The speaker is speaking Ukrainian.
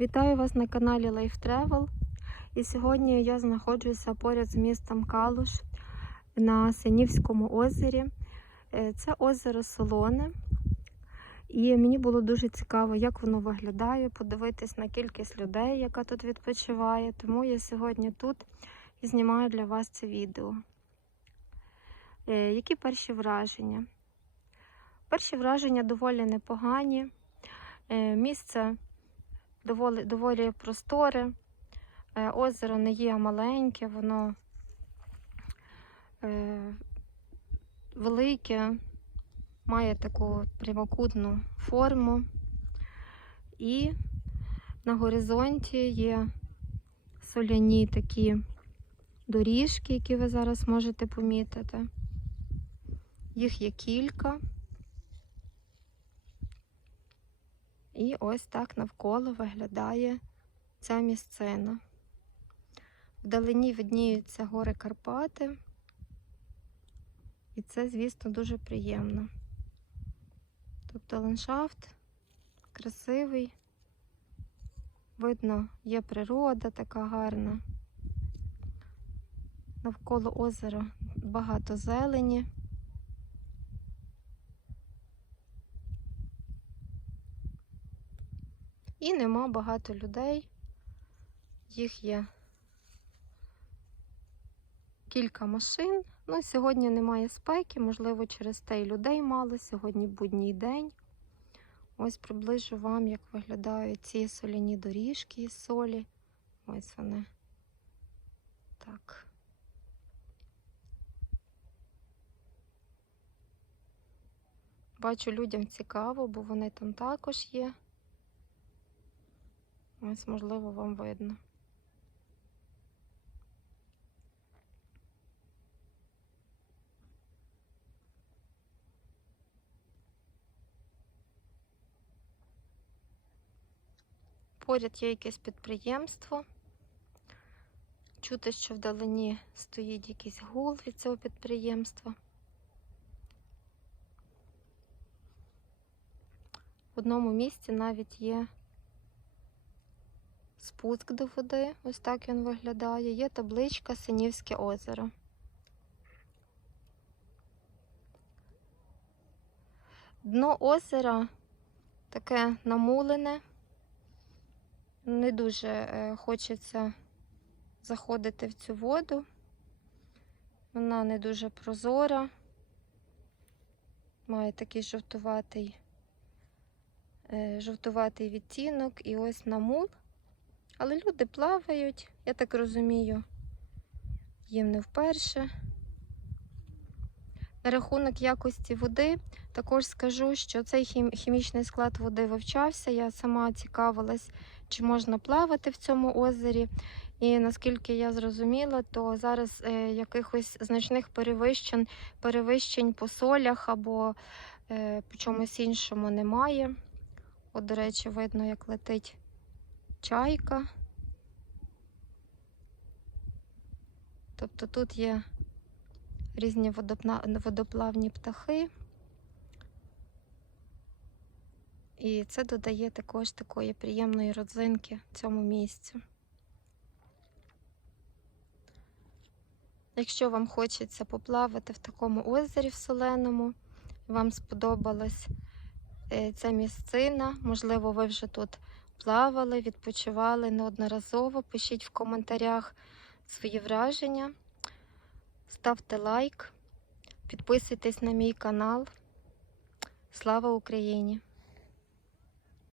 Вітаю вас на каналі Life Travel. І сьогодні я знаходжуся поряд з містом Калуш на Синівському озері. Е, Це озеро Солоне. І мені було дуже цікаво, як воно виглядає, подивитись на кількість людей, яка тут відпочиває. Тому я сьогодні тут і знімаю для вас це відео. Е, Які перші враження? Перші враження доволі непогані. Е, Місце доволі, доволі просторе. Е, Озеро не є маленьке, воно е, велике, має таку прямокутну форму. І на горизонті є соляні такі доріжки, які ви зараз можете помітити. Їх є кілька. І ось так навколо виглядає ця місцина. Вдалині видніються гори Карпати. І це, звісно, дуже приємно. Тобто ландшафт красивий, видно, є природа така гарна. Навколо озера багато зелені. І нема багато людей. Їх є кілька машин. Ну, сьогодні немає спеки, можливо, через те й людей мало. Сьогодні будній день. Ось приближу вам, як виглядають ці соляні доріжки із солі. Ось вони. Так. Бачу, людям цікаво, бо вони там також є. Ось, можливо, вам видно. Поряд є якесь підприємство. Чути, що вдалині стоїть якийсь гул від цього підприємства. В одному місці навіть є спуск до води, ось так він виглядає. Є табличка Синівське озеро. Дно озера таке намулене. Не дуже е, хочеться заходити в цю воду. Вона не дуже прозора, має такий жовтуватий, е, жовтуватий відтінок і ось намул. Але люди плавають, я так розумію, їм не вперше. На рахунок якості води також скажу, що цей хімічний склад води вивчався. Я сама цікавилась, чи можна плавати в цьому озері. І наскільки я зрозуміла, то зараз е, якихось значних перевищень, перевищень по солях або е, по чомусь іншому немає. От, до речі, видно, як летить чайка. Тобто тут є різні водоплавні птахи. І це додає також такої приємної родзинки цьому місцю. Якщо вам хочеться поплавати в такому озері в соленому, вам сподобалась е, ця місцина, можливо, ви вже тут плавали, відпочивали неодноразово. Пишіть в коментарях свої враження, ставте лайк, підписуйтесь на мій канал. Слава Україні!